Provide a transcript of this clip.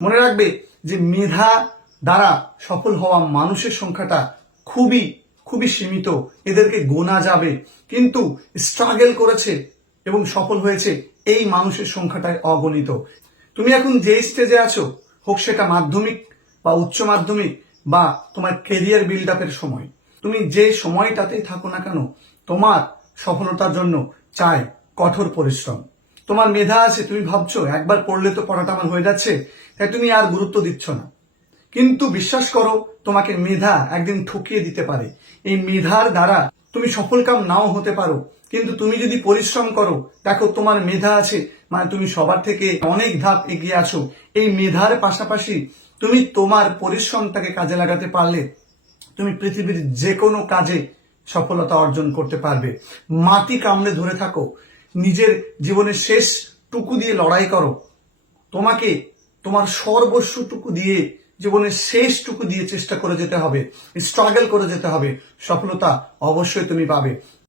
মনে রাখবে যে মেধা দ্বারা সফল হওয়া মানুষের সংখ্যাটা খুবই খুবই সীমিত, এদেরকে গোনা যাবে। কিন্তু স্ট্রাগল করেছে এবং সফল হয়েছে এই মানুষের সংখ্যাটাই অগণিত। তুমি এখন যে স্টেজে আছো, হোক সেটা মাধ্যমিক বা উচ্চ মাধ্যমিক বা তোমার কেরিয়ার বিল্ড আপের সময়, তুমি যে সময়টাতেই থাকো না কেন, তোমার সফলতার জন্য চাই কঠোর পরিশ্রম। তোমার মেধা আছে, তুমি ভাবছো একবার পড়লে তো পড়াটা আমার হয়ে যাচ্ছে, তাই তুমি আর গুরুত্ব দিচ্ছ না। কিন্তু বিশ্বাস করো, তোমাকে মেধা একদিন ঠকিয়ে দিতে পারে। এই মেধার দ্বারা তুমি সফলকাম নাও হতে পারো, কিন্তু তুমি যদি পরিশ্রম করো, দেখো তোমার মেধা আছে মানে তুমি সবার থেকে অনেক ধাপ এগিয়ে আসো। এই মেধার পাশাপাশি তুমি তোমার পরিশ্রমটাকে কাজে লাগাতে পারলে তুমি পৃথিবীর যে কোনো কাজে সফলতা অর্জন করতে পারবে। মাটি কামড়ে ধরে থাকো, নিজের জীবনের শেষ টুকু দিয়ে লড়াই করো। তোমাকে তোমার সর্বস্বটুকু দিয়ে, জীবনের শেষটুকু দিয়ে চেষ্টা করে যেতে হবে, স্ট্রাগল করে যেতে হবে। সফলতা অবশ্যই তুমি পাবে।